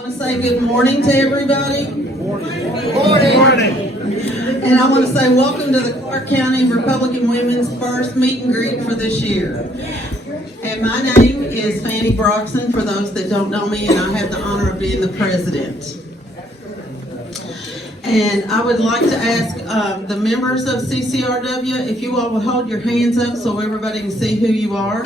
want to say good morning to everybody. Good morning. And I want to say welcome to the Clark County Republican Women's first meet and greet for this year. And my name is Fanny Broxson, for those that don't know me, and I have the honor of being the president. And I would like to ask the members of CCRW if you all would hold your hands up so everybody can see who you are.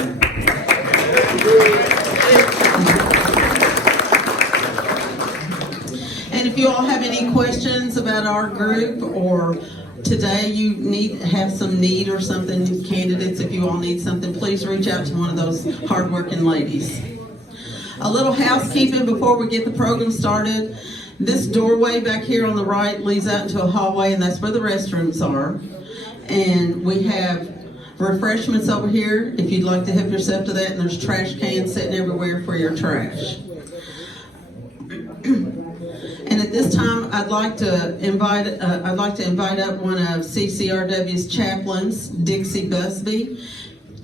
And if you all have any questions about our group, or today you have some need or something, candidates, if you all need something, please reach out to one of those hardworking ladies. A little housekeeping before we get the program started. This doorway back here on the right leads out into a hallway, and that's where the restrooms are. And we have refreshments over here if you'd like to help yourself to that, and there's trash cans sitting everywhere for your trash. And at this time, I'd like to invite up one of CCRW's chaplains, Dixie Busby,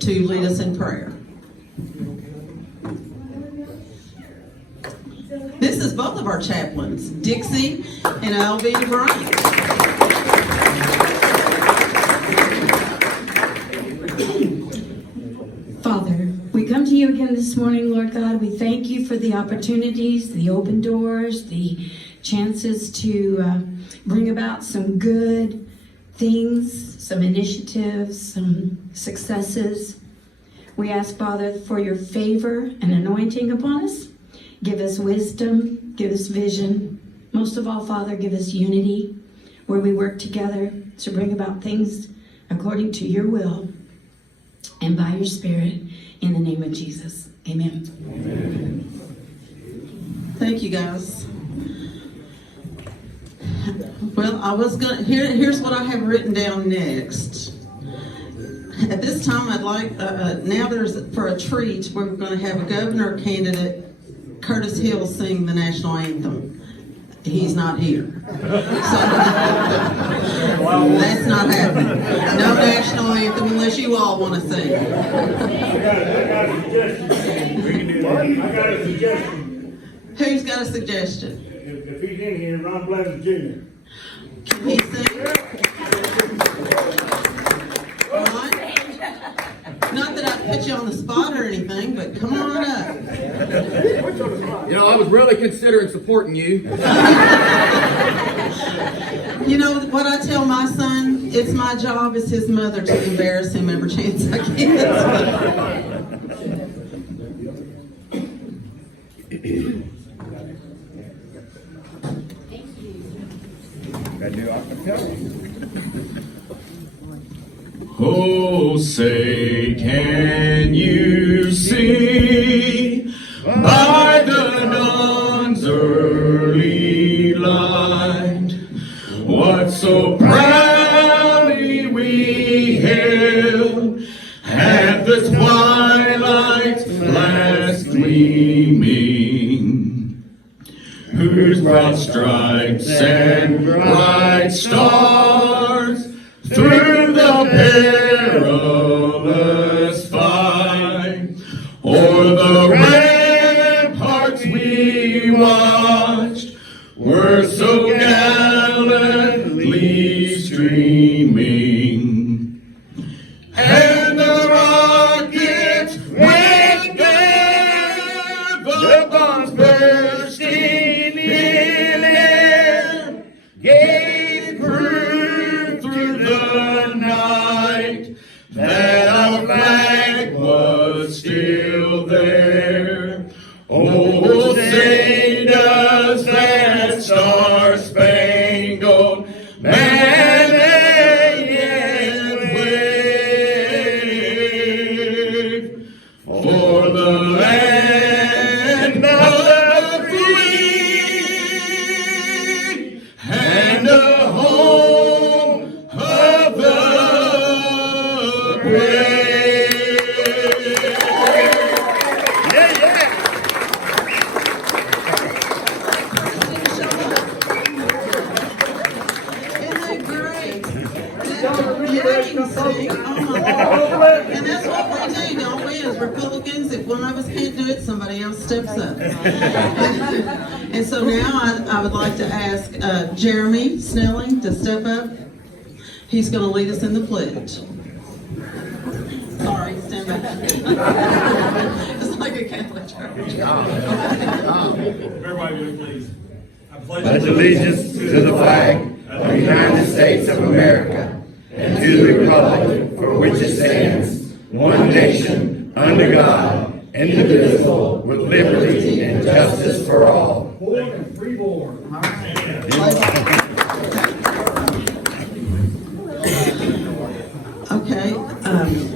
to lead us in prayer. This is both of our chaplains, Dixie and Alvina Bryant. Father, we come to you again this morning, Lord God. We thank you for the opportunities, the open doors, the chances to bring about some good things, some initiatives, some successes. We ask, Father, for your favor and anointing upon us. Give us wisdom, give us vision. Most of all, Father, give us unity where we work together to bring about things according to your will and by your Spirit, in the name of Jesus. Amen. Amen. Thank you, guys. Well, here's what I have written down next. At this time, I'd like, for a treat, we're going to have a governor candidate, Curtis Hill, sing the national anthem. He's not here. So that's not happening. No national anthem unless you all want to sing. I got a suggestion. Who's got a suggestion? If he's in here, Ron Blevins Jr. Can he sing? Ron? Not that I put you on the spot or anything, but come on up. You know, I was really considering supporting you. You know what I tell my son? It's my job as his mother to embarrass him every chance I get. Oh, say, can you see by the dawn's early light what so proudly we hailed at the twilight's last gleaming, whose broad stripes and bright stars through the perilous fight o'er the ramparts we watched were so gallantly streaming, and the rockets went there, the bombs bursting in air, gave proof through the night that our flag was still there. Oh, say does that star-spangled banner yet wave for the land of the free and the home of the brave. Yeah, yeah. Isn't that great? Yeah, you can sing. Oh my Lord. And that's what we do, don't we? as Republicans, if one of us can't do it, somebody else steps up. And so now I would like to ask Jeremy Snelling to step up. He's going to lead us in the pledge. Sorry, stand back. It's like a Catholic church. Everybody, please. Pledge allegiance to the flag of the United States of America and to the republic for which it stands, one nation, under God, indivisible, with liberty and justice for all. Born and freeborn. Okay,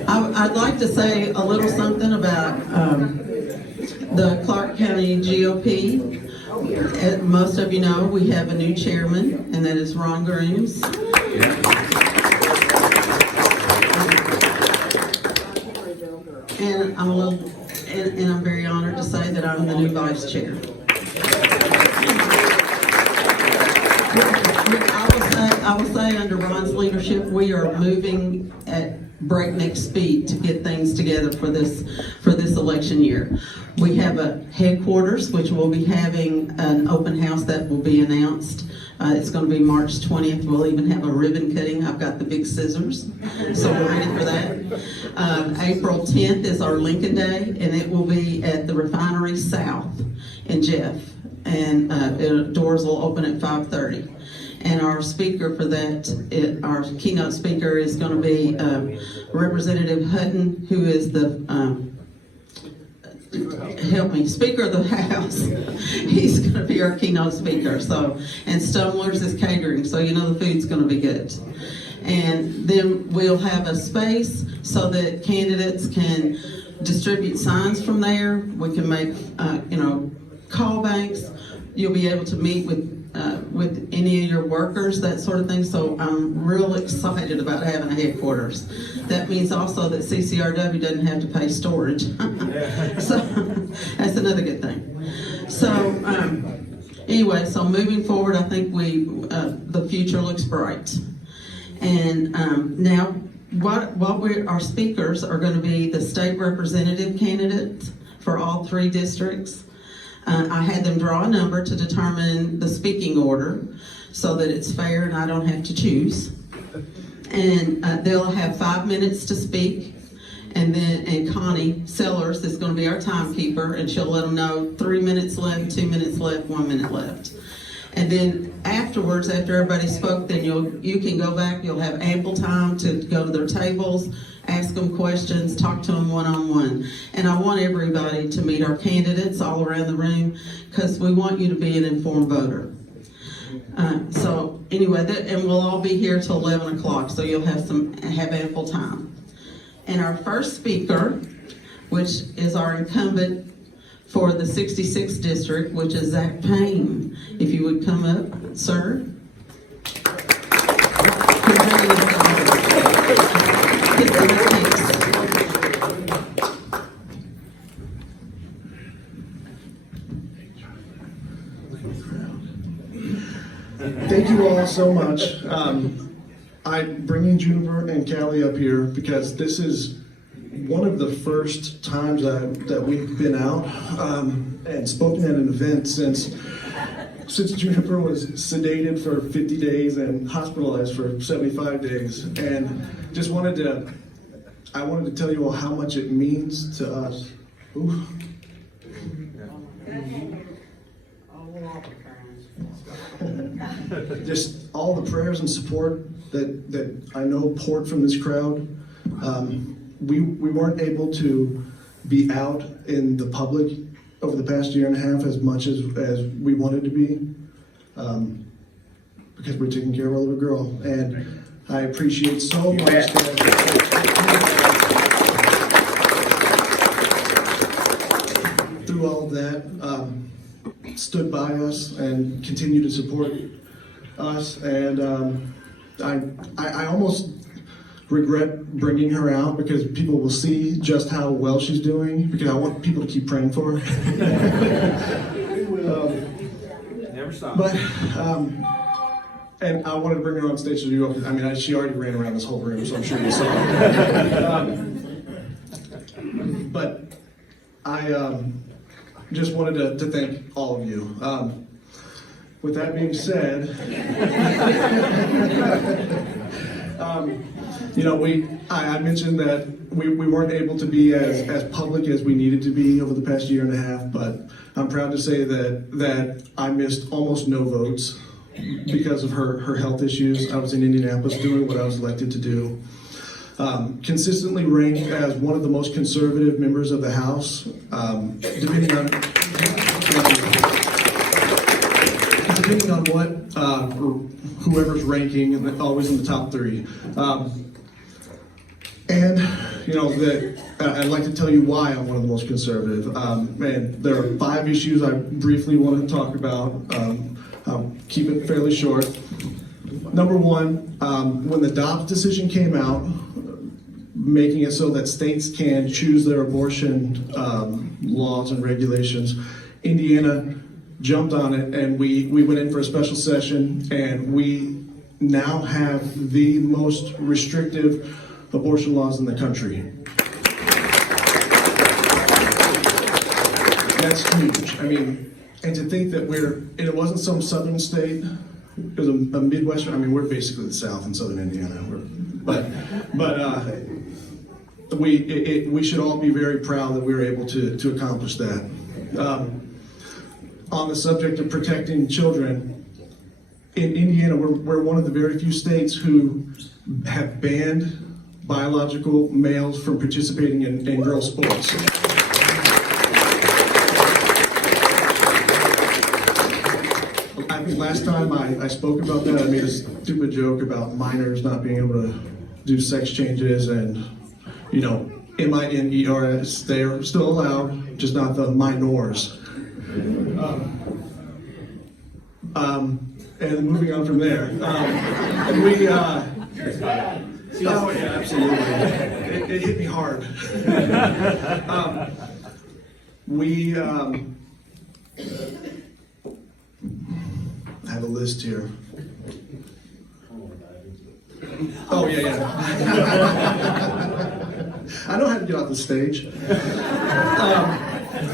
I'd like to say a little something about the Clark County GOP. As most of you know, we have a new chairman, and that is Ron Grooms. And I'm very honored to say that I'm the new vice chair. I will say under Ron's leadership, we are moving at breakneck speed to get things together for this election year. We have a headquarters, which will be having an open house that will be announced. It's going to be March 20th. We'll even have a ribbon cutting. I've got the big scissors, so we're ready for that. April 10th is our Lincoln Day, and it will be at the Refinery South in Jeff, and doors will open at 5:30. And our speaker for that, our keynote speaker is going to be Representative Hutton, who is the Speaker of the House. He's going to be our keynote speaker. So, and Stumblers is catering, so you know the food's going to be good. And then we'll have a space so that candidates can distribute signs from there. We can make, call banks. You'll be able to meet with any of your workers, that sort of thing. So I'm real excited about having a headquarters. That means also that CCRW doesn't have to pay storage. So that's another good thing. So anyway, so moving forward, I think the future looks bright. And now our speakers are going to be the state representative candidates for all three districts. I had them draw a number to determine the speaking order so that it's fair and I don't have to choose. And they'll have 5 minutes to speak. And Connie Sellers is going to be our timekeeper, and she'll let them know 3 minutes left, 2 minutes left, 1 minute left. And then afterwards, after everybody spoke, then you can go back. You'll have ample time to go to their tables, ask them questions, talk to them one-on-one. And I want everybody to meet our candidates all around the room because we want you to be an informed voter. So anyway, and we'll all be here till 11 o'clock, so you'll have ample time. And our first speaker, which is our incumbent for the 66th district, which is Zach Payne. If you would come up, sir. Thank you all so much. I'm bringing Juniper and Callie up here because this is one of the first times that we've been out and spoken at an event since Juniper was sedated for 50 days and hospitalized for 75 days. And just wanted to tell you all how much it means to us. Ooh. Just all the prayers and support that I know poured from this crowd. We weren't able to be out in the public over the past year and a half as much as we wanted to be because we're taking care of our little girl. And I appreciate so much that through all of that, stood by us and continue to support us. And I almost regret bringing her out because people will see just how well she's doing, because I want people to keep praying for her. Never stop. But and I wanted to bring her on stage to do. I mean, she already ran around this whole room, so I'm sure you saw. But I just wanted to thank all of you. With that being said, I mentioned that we weren't able to be as public as we needed to be over the past year and a half, but I'm proud to say that I missed almost no votes because of her health issues. I was in Indianapolis doing what I was elected to do. Consistently ranked as one of the most conservative members of the House, depending on what whoever's ranking, and always in the top 3. And I'd like to tell you why I'm one of the most conservative. And there are 5 issues I briefly want to talk about. I'll keep it fairly short. Number 1, when the Dobbs decision came out, making it so that states can choose their abortion laws and regulations, Indiana jumped on it, and we went in for a special session, and we now have the most restrictive abortion laws in the country. That's huge. I mean, and to think that it wasn't some southern state, it was a Midwestern, I mean, we're basically the South in southern Indiana. We should all be very proud that we were able to accomplish that. On the subject of protecting children, in Indiana, we're one of the very few states who have banned biological males from participating in girls' sports. I think last time I spoke about that, I made a stupid joke about minors not being able to do sex changes, and minors, they're still allowed, just not the minors. And moving on from there, oh yeah, absolutely. It hit me hard. I have a list here. Oh yeah. I know how to get off the stage.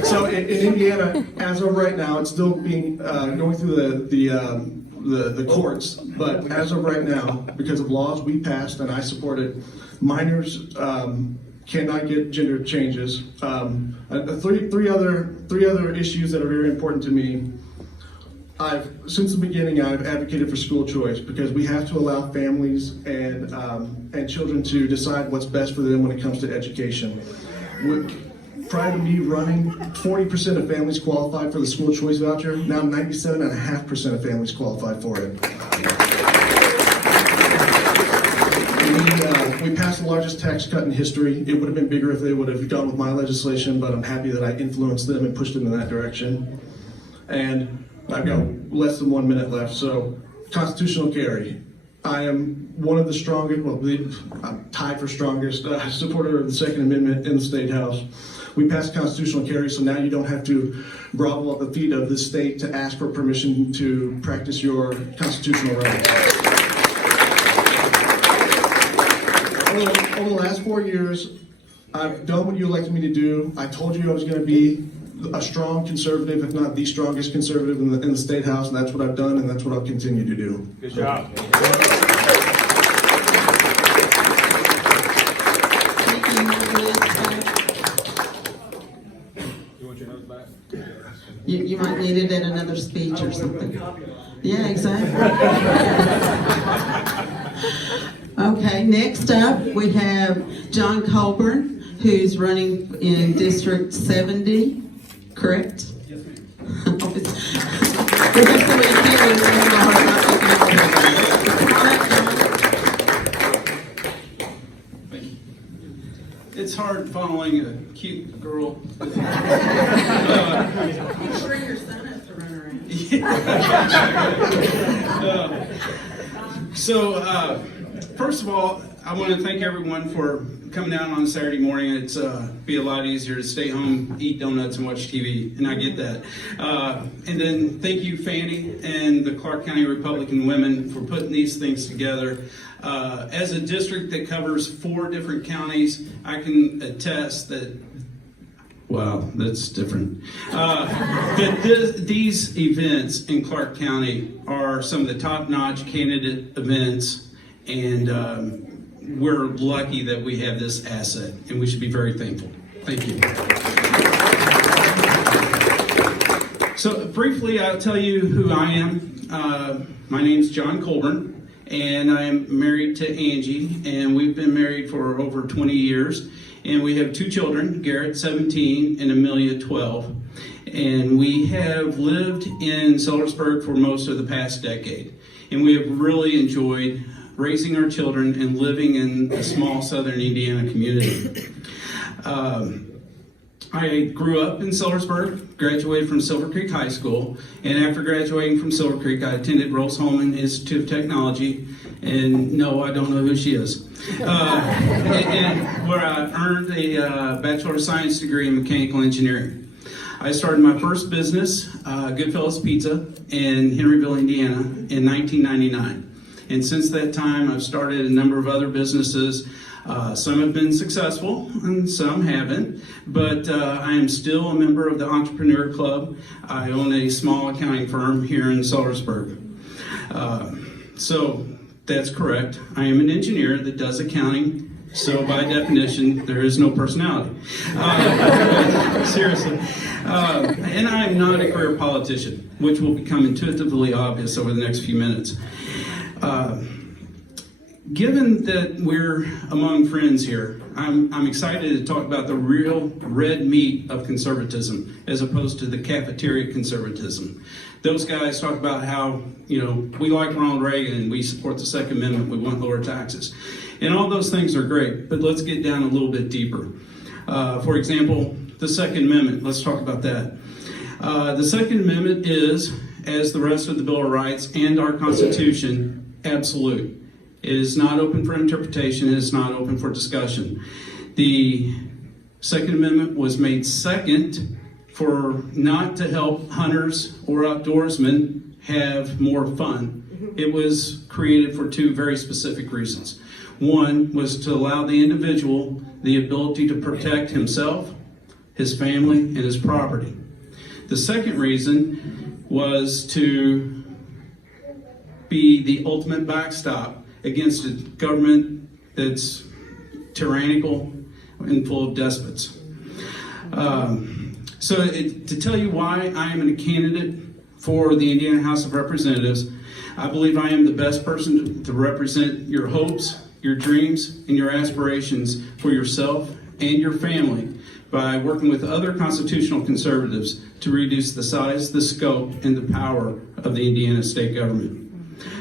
So in Indiana, as of right now, it's still being going through the courts. But as of right now, because of laws we passed and I supported, minors cannot get gender changes. Three other issues that are very important to me. Since the beginning, I've advocated for school choice because we have to allow families and children to decide what's best for them when it comes to education. Prior to me running, 40% of families qualified for the school choice voucher. Now 97.5% of families qualified for it. We passed the largest tax cut in history. It would have been bigger if they would have gone with my legislation, but I'm happy that I influenced them and pushed them in that direction. And I've got less than 1 minute left, so constitutional carry. I am one of the strongest, I'm tied for strongest supporter of the Second Amendment in the State House. We passed constitutional carry, so now you don't have to grovel at the feet of the state to ask for permission to practice your constitutional rights. Over the last 4 years, I've done what you elected me to do. I told you I was going to be a strong conservative, if not the strongest conservative in the State House, and that's what I've done, and that's what I'll continue to do. Good job. You want your notes back? You might need it at another speech or something. Yeah, exactly. Okay, next up we have John Colburn, who's running in District 70, correct? Yes, ma'am. We have so many feelings in our heart not taking Thank you. It's hard following a cute girl. I'm sure your son has to run around. First of all, I want to thank everyone for coming down on a Saturday morning. It's be a lot easier to stay home, eat donuts, and watch TV, and I get that. And then thank you, Fannie, and the Clark County Republican Women for putting these things together. As a district that covers 4 different counties, I can attest that Wow, that's different. These events in Clark County are some of the top-notch candidate events, and we're lucky that we have this asset, and we should be very thankful. Thank you. So briefly, I'll tell you who I am. My name's John Colburn, and I'm married to Angie, and we've been married for over 20 years. And we have 2 children, Garrett, 17, and Amelia, 12. And we have lived in Sellersburg for most of the past decade. And we have really enjoyed raising our children and living in a small southern Indiana community. I grew up in Sellersburg, graduated from Silver Creek High School, and after graduating from Silver Creek, I attended Rose-Hulman Institute of Technology, and no, I don't know who she is, and where I earned a Bachelor of Science degree in Mechanical Engineering. I started my first business, Goodfellas Pizza, in Henryville, Indiana, in 1999. And since that time, I've started a number of other businesses. Some have been successful and some haven't, but I am still a member of the Entrepreneur Club. I own a small accounting firm here in Sellersburg. So that's correct. I am an engineer that does accounting, so by definition, there is no personality. Seriously. And I am not a career politician, which will become intuitively obvious over the next few minutes. Given that we're among friends here, I'm excited to talk about the real red meat of conservatism as opposed to the cafeteria conservatism. Those guys talk about how, we like Ronald Reagan and we support the Second Amendment, we want lower taxes. And all those things are great, but let's get down a little bit deeper. For example, the Second Amendment, let's talk about that. The Second Amendment is, as the rest of the Bill of Rights and our Constitution, absolute. It is not open for interpretation. It is not open for discussion. The Second Amendment was made second for not to help hunters or outdoorsmen have more fun. It was created for 2 very specific reasons. One was to allow the individual the ability to protect himself, his family, and his property. The second reason was to be the ultimate backstop against a government that's tyrannical and full of despots. To tell you why I am a candidate for the Indiana House of Representatives, I believe I am the best person to represent your hopes, your dreams, and your aspirations for yourself and your family by working with other constitutional conservatives to reduce the size, the scope, and the power of the Indiana state government.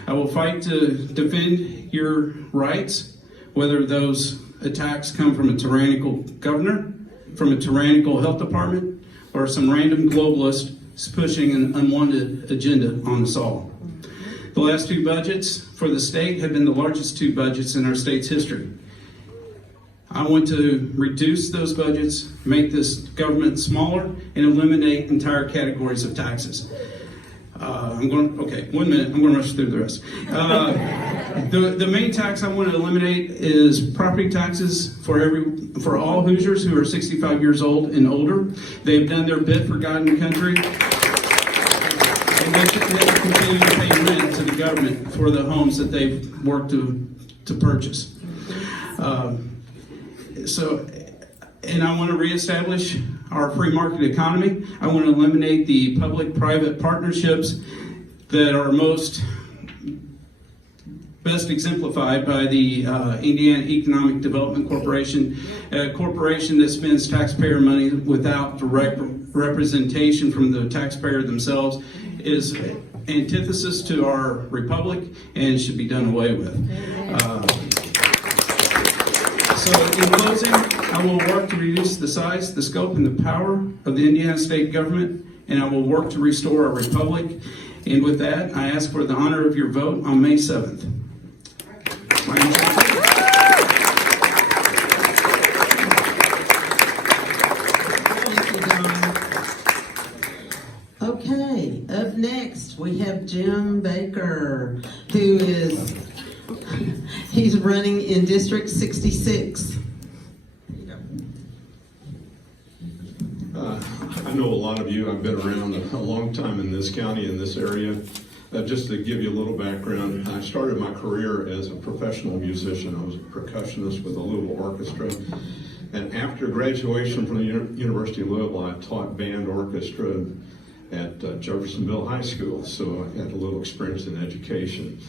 I will fight to defend your rights, whether those attacks come from a tyrannical governor, from a tyrannical health department, or some random globalist pushing an unwanted agenda on us all. The last 2 budgets for the state have been the largest 2 budgets in our state's history. I want to reduce those budgets, make this government smaller, and eliminate entire categories of taxes. 1 minute, I'm going to rush through the rest. The main tax I want to eliminate is property taxes for all Hoosiers who are 65 years old and older. They've done their bit for God and country. And they should continue to pay rent to the government for the homes that they've worked to purchase. And I want to reestablish our free market economy. I want to eliminate the public-private partnerships that are best exemplified by the Indiana Economic Development Corporation, a corporation that spends taxpayer money without direct representation from the taxpayer themselves, is antithesis to our republic and should be done away with. So in closing, I will work to reduce the size, the scope, and the power of the Indiana state government, and I will work to restore our republic. And with that, I ask for the honor of your vote on May 7th. Okay, up next we have Jim Baker, who he's running in District 66. I know a lot of you, I've been around a long time in this county, in this area. Just to give you a little background, I started my career as a professional musician. I was a percussionist with a Louisville orchestra. And after graduation from the University of Louisville, I taught band orchestra at Jeffersonville High School. So I had a little experience in education.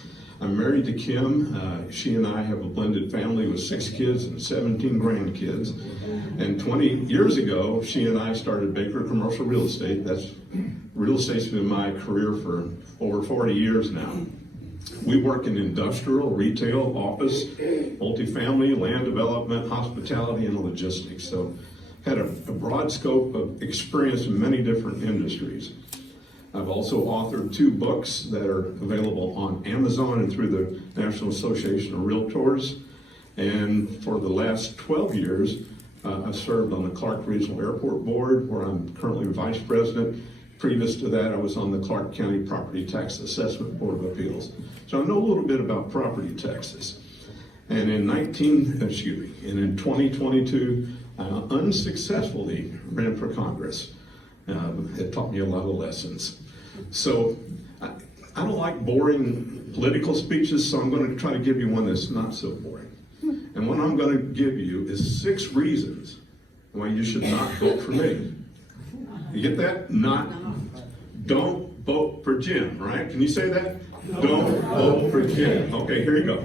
I'm married to Kim. She and I have a blended family with 6 kids and 17 grandkids. And 20 years ago, she and I started Baker Commercial Real Estate. Real estate's been my career for over 40 years now. We work in industrial, retail, office, multifamily, land development, hospitality, and logistics. So had a broad scope of experience in many different industries. I've also authored 2 books that are available on Amazon and through the National Association of Realtors. And for the last 12 years, I've served on the Clark Regional Airport Board, where I'm currently vice president. Previous to that, I was on the Clark County Property Tax Assessment Board of Appeals. So I know a little bit about property taxes. And in 2022, I unsuccessfully ran for Congress. It taught me a lot of lessons. So I don't like boring political speeches, so I'm going to try to give you one that's not so boring. And what I'm going to give you is 6 reasons why you should not vote for me. You get that? Don't vote for Jim, right? Can you say that? Don't vote for Jim. Okay, here you go.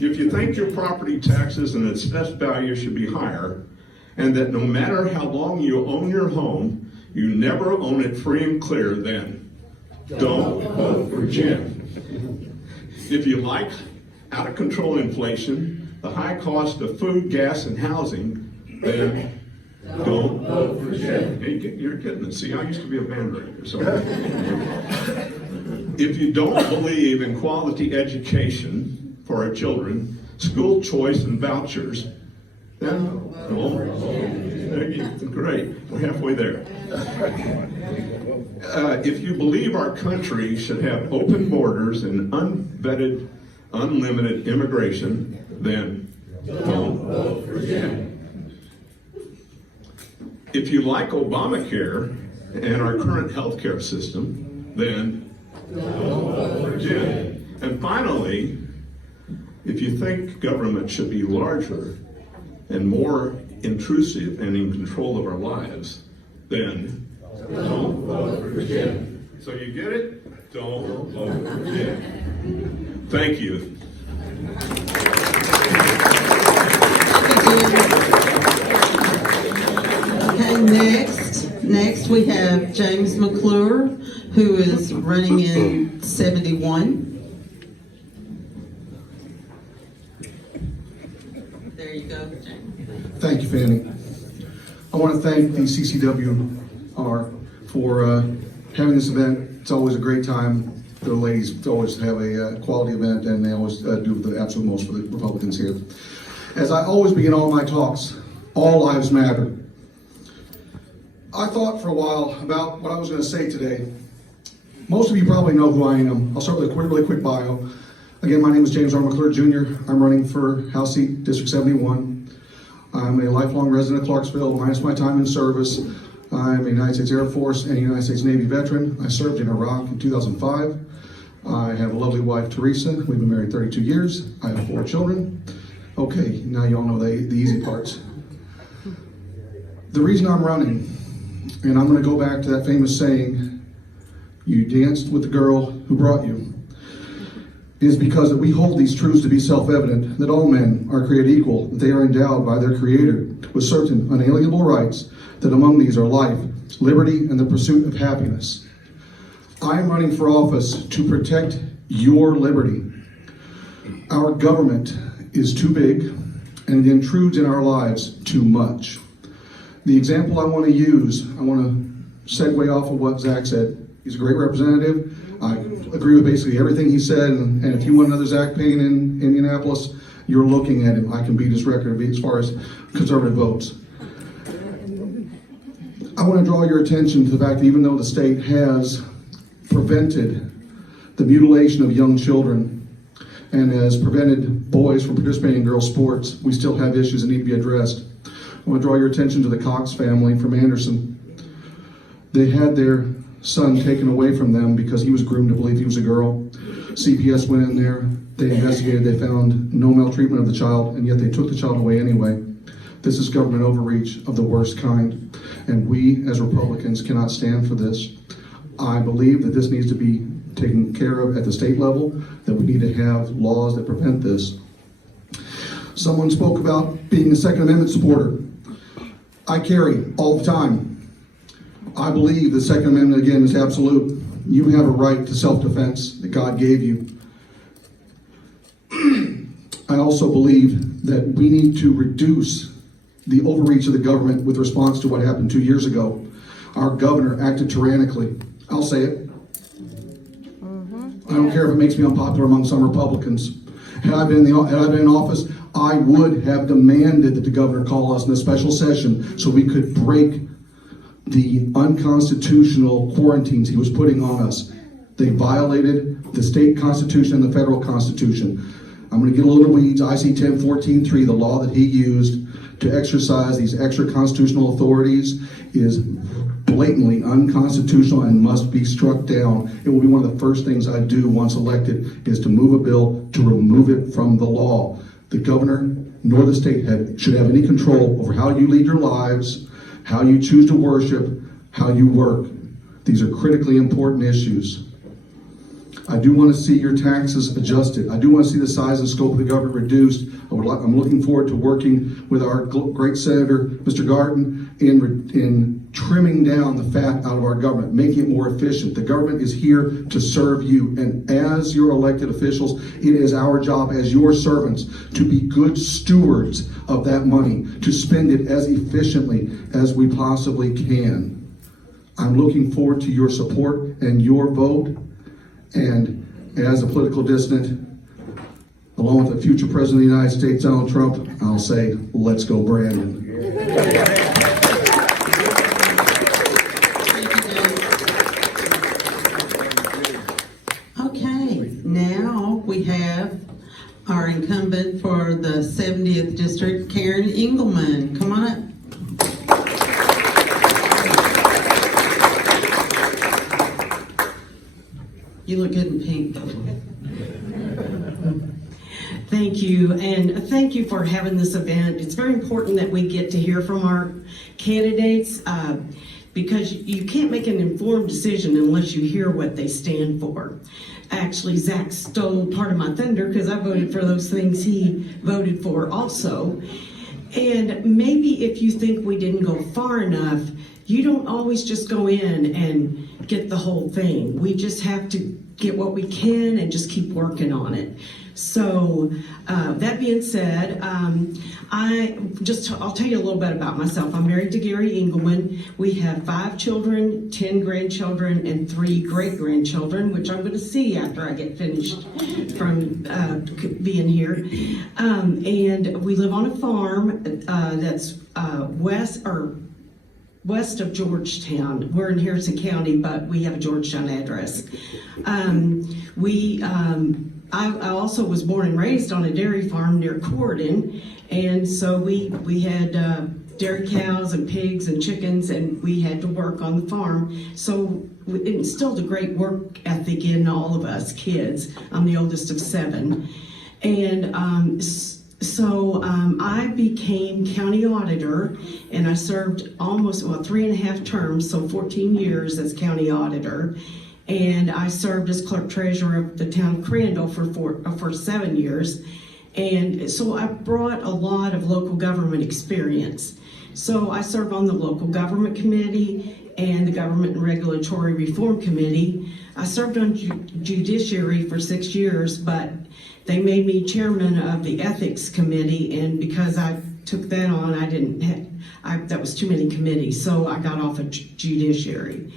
If you think your property taxes and assessed value should be higher, and that no matter how long you own your home, you never own it free and clear, then don't vote for Jim. If you like out of control inflation, the high cost of food, gas, and housing, then don't vote for Jim. You're getting it. See, I used to be a band director. So if you don't believe in quality education for our children, school choice and vouchers, then great. We're halfway there. If you believe our country should have open borders and unvetted, unlimited immigration, then don't vote for Jim. If you like Obamacare and our current health care system, then don't vote for Jim. And finally, if you think government should be larger and more intrusive and in control of our lives, then don't vote for Jim. So you get it? Don't vote for Jim. Thank you. Okay, next we have James McClure, who is running in 71. There you go, James. Thank you, Fanny. I want to thank the CCWR for having this event. It's always a great time. The ladies always have a quality event, and they always do the absolute most for the Republicans here. As I always begin all my talks, all lives matter. I thought for a while about what I was going to say today. Most of you probably know who I am. I'll start with a really quick bio. Again, my name is James R. McClure Jr. I'm running for House seat District 71. I'm a lifelong resident of Clarksville, minus my time in service. I'm a United States Air Force and United States Navy veteran. I served in Iraq in 2005. I have a lovely wife, Teresa. We've been married 32 years. I have 4 children. Okay, now you all know the easy parts. The reason I'm running, and I'm going to go back to that famous saying, you danced with the girl who brought you, is because that we hold these truths to be self-evident, that all men are created equal, that they are endowed by their Creator with certain unalienable rights, that among these are life, liberty, and the pursuit of happiness. I am running for office to protect your liberty. Our government is too big, and it intrudes in our lives too much. The example I want to use, I want to segue off of what Zach said. He's a great representative. I agree with basically everything he said, and if you want another Zach Payne in Indianapolis, you're looking at him. I can beat his record as far as conservative votes. I want to draw your attention to the fact that even though the state has prevented the mutilation of young children and has prevented boys from participating in girls' sports, we still have issues that need to be addressed. I want to draw your attention to the Cox family from Anderson. They had their son taken away from them because he was groomed to believe he was a girl. CPS went in there, they investigated, they found no maltreatment of the child, and yet they took the child away anyway. This is government overreach of the worst kind, and we as Republicans cannot stand for this. I believe that this needs to be taken care of at the state level, that we need to have laws that prevent this. Someone spoke about being a Second Amendment supporter. I carry all the time. I believe the Second Amendment, again, is absolute. You have a right to self-defense that God gave you. I also believe that we need to reduce the overreach of the government with response to what happened 2 years ago. Our governor acted tyrannically. I'll say it. I don't care if it makes me unpopular among some Republicans. Had I been in office, I would have demanded that the governor call us in a special session so we could break the unconstitutional quarantines he was putting on us. They violated the state constitution and the federal constitution. I'm going to get a little weeds. IC 1014-3, the law that he used to exercise these extra constitutional authorities, is blatantly unconstitutional and must be struck down. It will be one of the first things I do once elected, is to move a bill to remove it from the law. The governor nor the state should have any control over how you lead your lives, how you choose to worship, how you work. These are critically important issues. I do want to see your taxes adjusted. I do want to see the size and scope of the government reduced. I'm looking forward to working with our great Senator, Mr. Garten, in trimming down the fat out of our government, making it more efficient. The government is here to serve you, and as your elected officials, it is our job as your servants to be good stewards of that money, to spend it as efficiently as we possibly can. I'm looking forward to your support and your vote. And as a political dissident, along with the future President of the United States, Donald Trump, I'll say, let's go, Brandon. Okay, now we have our incumbent for the 70th District, Karen Engleman. Come on up. You look good in pink. Thank you, and thank you for having this event. It's very important that we get to hear from our candidates because you can't make an informed decision unless you hear what they stand for. Actually, Zach stole part of my thunder because I voted for those things he voted for also. And maybe if you think we didn't go far enough, you don't always just go in and get the whole thing. We just have to get what we can and just keep working on it. So that being said, I'll tell you a little bit about myself. I'm married to Gary Engleman. We have 5 children, 10 grandchildren, and 3 great-grandchildren, which I'm going to see after I get finished from being here. And we live on a farm that's west of Georgetown. We're in Harrison County, but we have a Georgetown address. I also was born and raised on a dairy farm near Colburn, and so we had dairy cows and pigs and chickens, and we had to work on the farm. So it instilled a great work ethic in all of us kids. I'm the oldest of 7, and So I became county auditor, and I served almost 3.5 terms, so 14 years as county auditor. And I served as clerk treasurer of the town of Crandall for 7 years. And so I brought a lot of local government experience. So I served on the local government committee and the government and regulatory reform committee. I served on judiciary for 6 years, but they made me chairman of the ethics committee, and because I took that on, that was too many committees, so I got off of judiciary.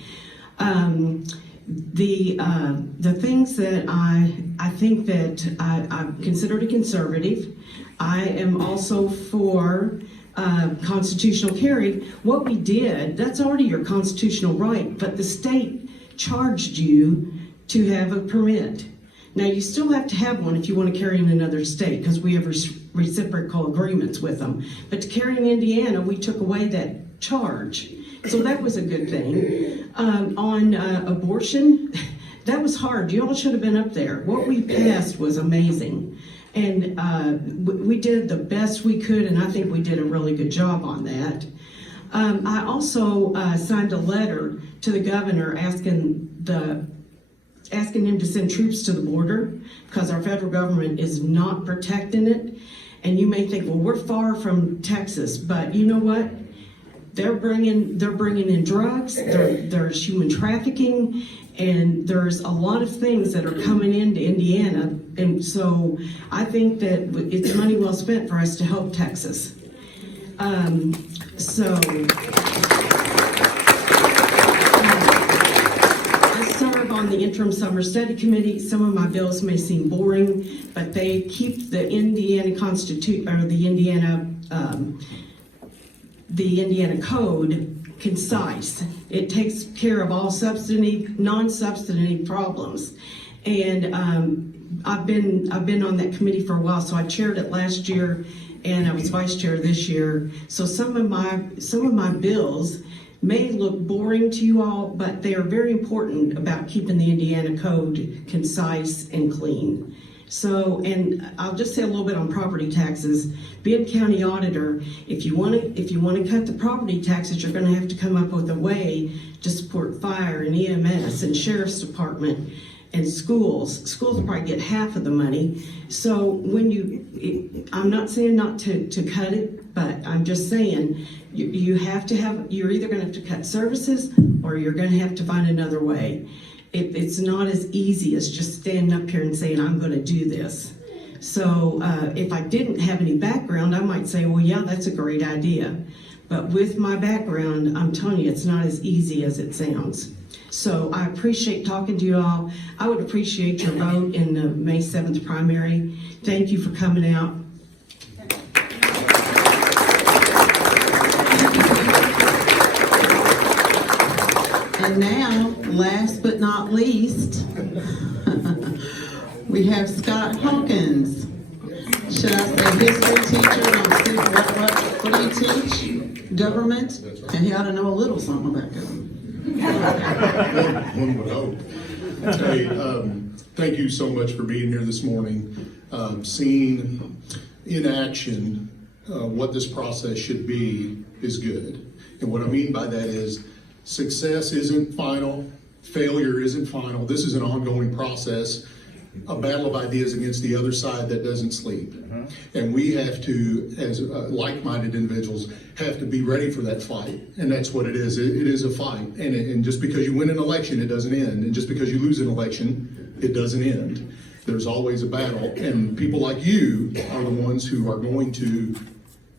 The things that I think that I'm considered a conservative. I am also for constitutional carry. What we did, that's already your constitutional right, but the state charged you to have a permit. Now, you still have to have one if you want to carry in another state, because we have reciprocal agreements with them. But to carry in Indiana, we took away that charge. So that was a good thing. On abortion, that was hard. You all should have been up there. What we passed was amazing. And we did the best we could, and I think we did a really good job on that. I also signed a letter to the governor asking him to send troops to the border because our federal government is not protecting it. And you may think, well, we're far from Texas, but you know what? They're bringing in drugs. There's human trafficking, and there's a lot of things that are coming into Indiana. And so I think that it's money well spent for us to help Texas. I serve on the interim summer study committee. Some of my bills may seem boring, but they keep the Indiana the Indiana code concise. It takes care of all substantive, non-substantive problems. And I've been on that committee for a while, so I chaired it last year, and I was vice chair this year. So some of my bills may look boring to you all, but they are very important about keeping the Indiana code concise and clean. So, and I'll just say a little bit on property taxes. Being county auditor, if you want to cut the property taxes, you're going to have to come up with a way to support fire and EMS and sheriff's department and schools. Schools will probably get half of the money. So when I'm not saying not to cut it, but I'm just saying you're either going to have to cut services or you're going to have to find another way. It's not as easy as just standing up here and saying, I'm going to do this. So if I didn't have any background, I might say, well, yeah, that's a great idea. But with my background, I'm telling you, it's not as easy as it sounds. So I appreciate talking to you all. I would appreciate your vote in the May 7th primary. Thank you for coming out. And now, last but not least, we have Scott Hawkins. Should I say history teacher? What do you teach? Government? And he ought to know a little something about government. One would hope. Hey, thank you so much for being here this morning. Seeing in action what this process should be is good. And what I mean by that is success isn't final, failure isn't final. This is an ongoing process, a battle of ideas against the other side that doesn't sleep. And we have to, as like-minded individuals, have to be ready for that fight. And that's what it is. It is a fight. And just because you win an election, it doesn't end. And just because you lose an election, it doesn't end. There's always a battle. And people like you are the ones who are going to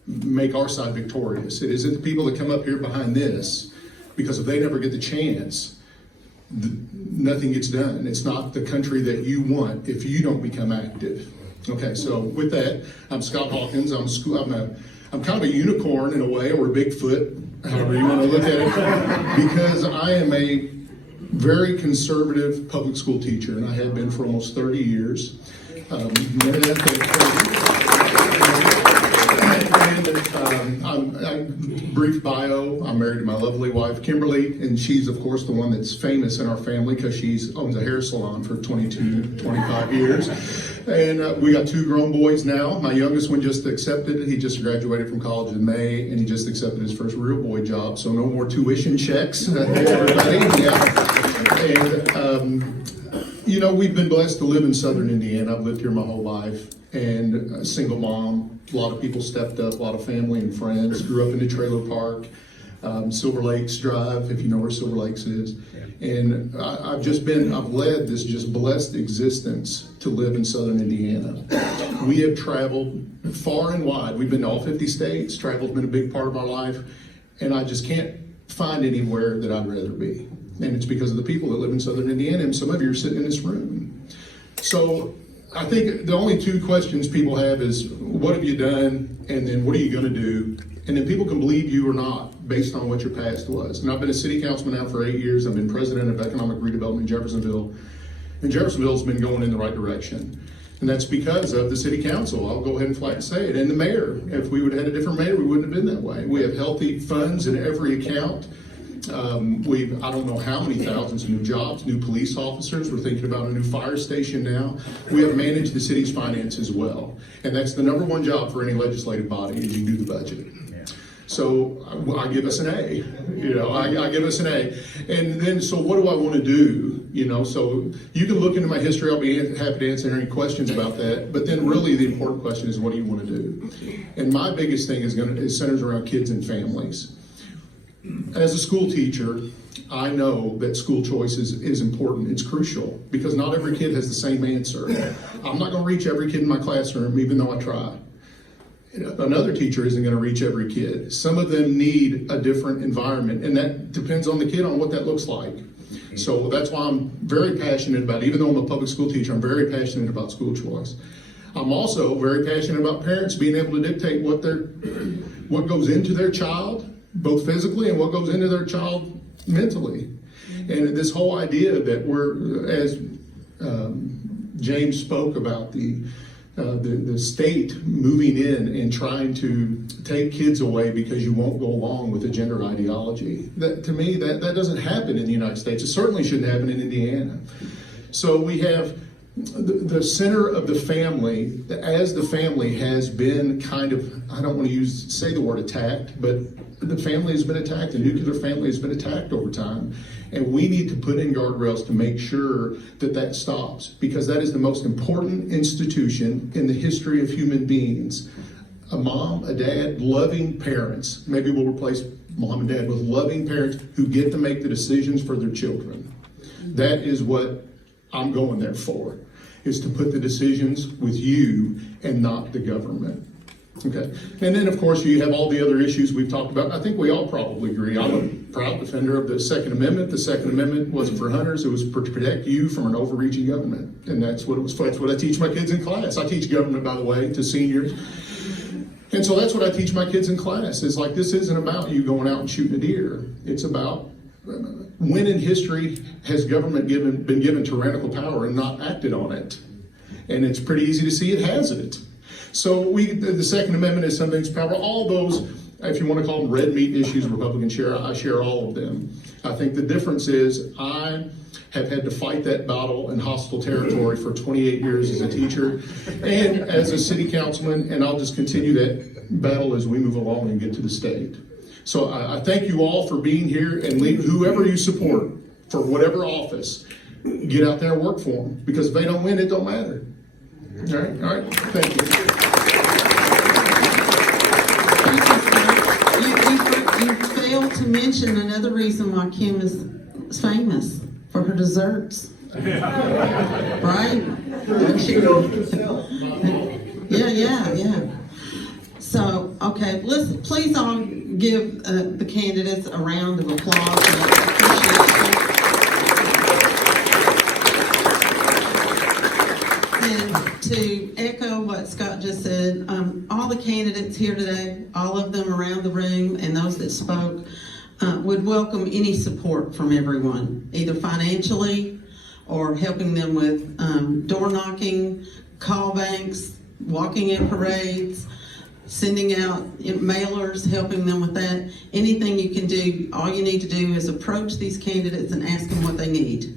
make our side victorious. It isn't the people that come up here behind this, because if they never get the chance, nothing gets done. It's not the country that you want if you don't become active. Okay, so with that, I'm Scott Hawkins. I'm kind of a unicorn in a way, or a Bigfoot, however you want to look at it, because I am a very conservative public school teacher, and I have been for almost 30 years. Brief bio, I'm married to my lovely wife, Kimberly, and she's, of course, the one that's famous in our family because she owns a hair salon for 25 years. And we got 2 grown boys now. My youngest one just accepted. He just graduated from college in May, and he just accepted his first real boy job, so no more tuition checks. Everybody, yeah. And, we've been blessed to live in Southern Indiana. I've lived here my whole life, and a single mom. A lot of people stepped up, a lot of family and friends. Grew up in the trailer park, Silver Lakes Drive, if you know where Silver Lakes is. And I've led this just blessed existence to live in Southern Indiana. We have traveled far and wide. We've been to all 50 states. Travel's been a big part of our life. And I just can't find anywhere that I'd rather be. And it's because of the people that live in Southern Indiana, and some of you are sitting in this room. So I think the only 2 questions people have is, what have you done? And then what are you going to do? And then people can believe you or not based on what your past was. And I've been a city councilman now for 8 years. I've been president of economic redevelopment in Jeffersonville. And Jeffersonville's been going in the right direction. And that's because of the city council. I'll go ahead and flat say it. And the mayor. If we would have had a different mayor, we wouldn't have been that way. We have healthy funds in every account. I don't know how many thousands of new jobs, new police officers. We're thinking about a new fire station now. We have managed the city's finances well. And that's the number one job for any legislative body, is you do the budget. So I give us an A, I give us an A. And then, so what do I want to do? So you can look into my history. I'll be happy to answer any questions about that. But then really the important question is, what do you want to do? And my biggest thing is centers around kids and families. As a school teacher, I know that school choice is important. It's crucial because not every kid has the same answer. I'm not going to reach every kid in my classroom, even though I try. Another teacher isn't going to reach every kid. Some of them need a different environment, and that depends on the kid, on what that looks like. So that's why I'm very passionate about, even though I'm a public school teacher, I'm very passionate about school choice. I'm also very passionate about parents being able to dictate what goes into their child, both physically and what goes into their child mentally. And this whole idea that we're, as James spoke about, the state moving in and trying to take kids away because you won't go along with a gender ideology. That, to me, that doesn't happen in the United States. It certainly shouldn't happen in Indiana. So we have the center of the family, as the family has been kind of, I don't want to say the word attacked, but the family has been attacked, the nuclear family has been attacked over time. And we need to put in guardrails to make sure that stops, because that is the most important institution in the history of human beings. A mom, a dad, loving parents. Maybe we'll replace mom and dad with loving parents who get to make the decisions for their children. That is what I'm going there for, is to put the decisions with you and not the government. Okay, and then of course you have all the other issues we've talked about. I think we all probably agree. I'm a proud defender of the Second Amendment. The Second Amendment wasn't for hunters; it was to protect you from an overreaching government, and that's what it was for. That's what I teach my kids in class. I teach government, by the way, to seniors, and so that's what I teach my kids in class. It's like, this isn't about you going out and shooting a deer. It's about, when in history has government been given tyrannical power and not acted on it? And it's pretty easy to see it hasn't. So the Second Amendment is something that's powerful. All those, if you want to call them red meat issues, Republicans share, I share all of them. I think the difference is I have had to fight that battle in hostile territory for 28 years as a teacher and as a city councilman, and I'll just continue that battle as we move along and get to the state. So I thank you all for being here, and whoever you support for whatever office, get out there and work for them, because if they don't win, it don't matter. All right, thank you. You failed to mention another reason why Kim is famous, for her desserts. Right? Yeah. So, okay, listen, please all give the candidates a round of applause and appreciation. And to echo what Scott just said, all the candidates here today, all of them around the room, and those that spoke, would welcome any support from everyone, either financially or helping them with door knocking, call banks, walking in parades, sending out mailers, helping them with that. Anything you can do, all you need to do is approach these candidates and ask them what they need,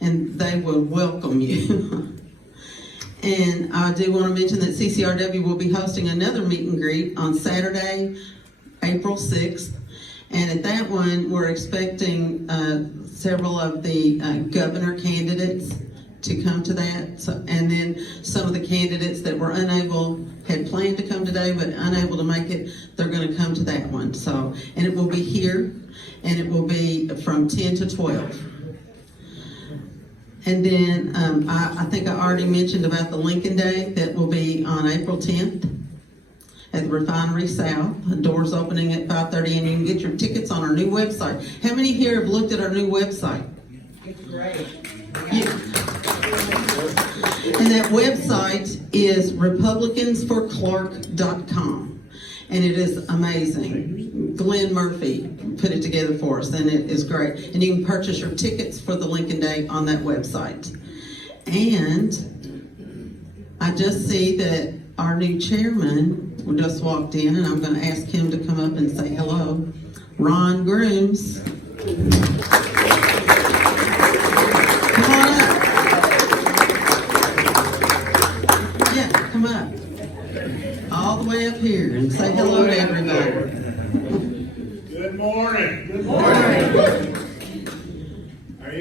and they will welcome you. And I do want to mention that CCRW will be hosting another meet and greet on Saturday, April 6th. And at that one, we're expecting several of the governor candidates to come to that. So, and then some of the candidates that were had planned to come today, but unable to make it, they're going to come to that one. So, and it will be here, and it will be from 10 to 12. And then I think I already mentioned about the Lincoln Day that will be on April 10th at the Refinery South. The doors opening at 5:30, and you can get your tickets on our new website. How many here have looked at our new website? It's great. Yeah. And that website is republicansforclark.com. And it is amazing. Glenn Murphy put it together for us, and it is great. And you can purchase your tickets for the Lincoln Day on that website. And I just see that our new chairman just walked in, and I'm going to ask him to come up and say hello. Ron Grooms. Come on up. Yeah, come up. All the way up here and say hello to everybody. Good morning. Good morning.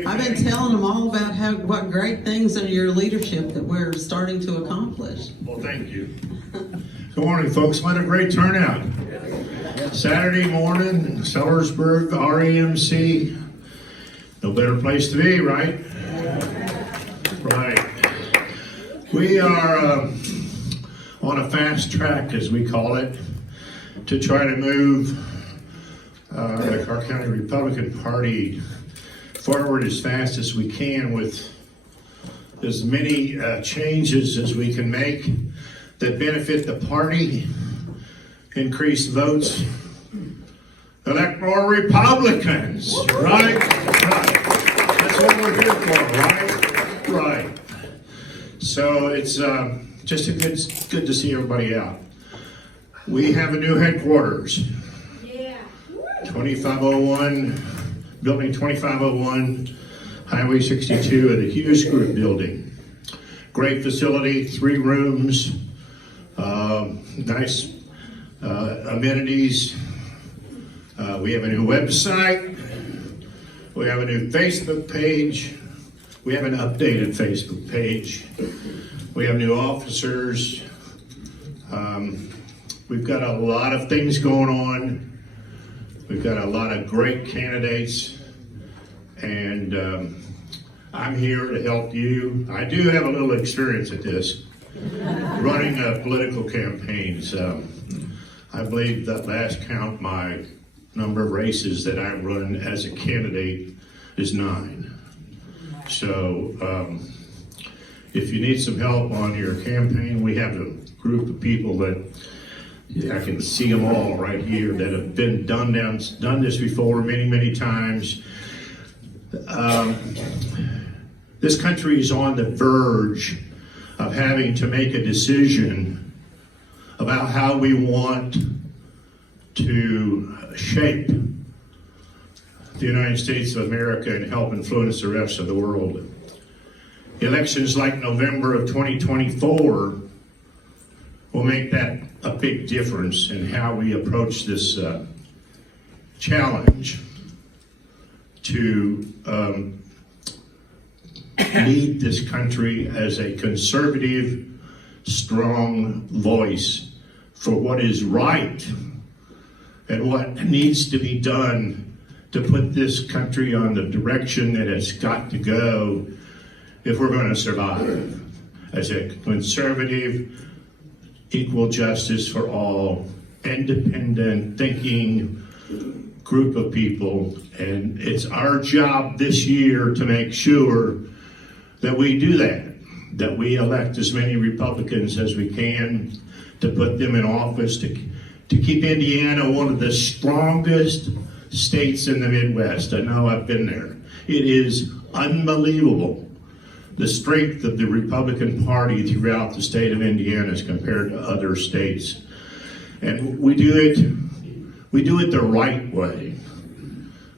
I've been telling them all about what great things under your leadership that we're starting to accomplish. Well, thank you. Good morning, folks. What a great turnout. Saturday morning, Sellersburg, REMC. No better place to be, right? Right. We are on a fast track, as we call it, to try to move the Clark County Republican Party forward as fast as we can with as many changes as we can make that benefit the party, increase votes, elect more Republicans, right? Right. That's what we're here for, right? Right. So it's just good to see everybody out. We have a new headquarters. Yeah. 2501, building 2501, Highway 62 at the Hughes Group building. Great facility, 3 rooms, nice amenities. We have a new website. We have a new Facebook page. We have an updated Facebook page. We have new officers. We've got a lot of things going on. We've got a lot of great candidates, and I'm here to help you. I do have a little experience at this, running political campaigns. I believe that last count, my number of races that I run as a candidate is 9. So if you need some help on your campaign, we have a group of people that I can see them all right here that have done this before many times. This country is on the verge of having to make a decision about how we want to shape the United States of America and help influence the rest of the world. Elections like November of 2024 will make that a big difference in how we approach this challenge to lead this country as a conservative, strong voice for what is right and what needs to be done to put this country on the direction that it's got to go if we're going to survive as a conservative, equal justice for all, independent thinking group of people. And it's our job this year to make sure that we do that we elect as many Republicans as we can, to put them in office, to keep Indiana one of the strongest states in the Midwest. I know, I've been there. It is unbelievable, the strength of the Republican Party throughout the state of Indiana as compared to other states. And we do it the right way.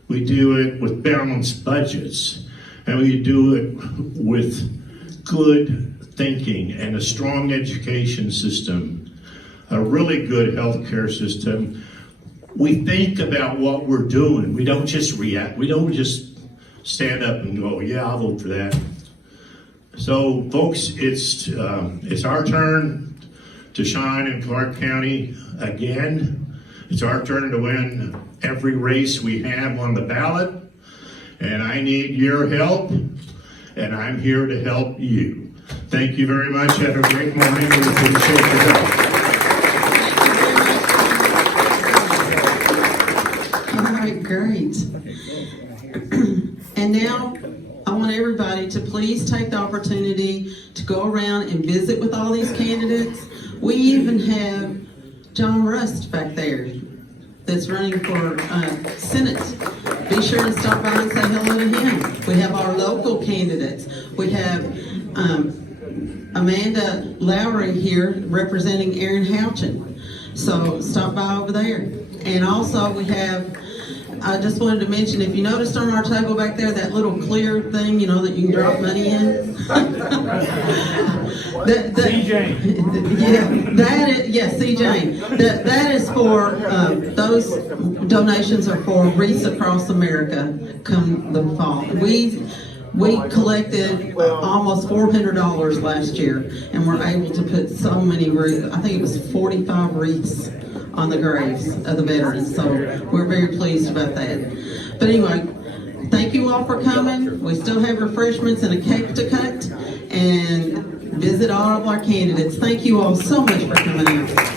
We do it with balanced budgets, and we do it with good thinking and a strong education system, a really good healthcare system. We think about what we're doing. We don't just react. We don't just stand up and go, yeah, I'll vote for that. So, folks, it's our turn to shine in Clark County again. It's our turn to win every race we have on the ballot, and I need your help, and I'm here to help you. Thank you very much. Have a great morning. We appreciate your help. All right, great. And now I want everybody to please take the opportunity to go around and visit with all these candidates. We even have John Rust back there that's running for Senate. Be sure to stop by and say hello to him. We have our local candidates. We have Amanda Lowry here representing Aaron Houchin. So stop by over there. And also we have, I just wanted to mention, if you noticed on our table back there, that little clear thing, you know, that you can drop money in. CJ. Yeah, that is, yes, CJ. That is for, those donations are for Wreaths Across America come the fall. We collected almost $400 last year, and we're able to put so many wreaths. I think it was 45 wreaths on the graves of the veterans, so we're very pleased about that. But anyway, thank you all for coming. We still have refreshments and a cake to cut, and visit all of our candidates. Thank you all so much for coming out.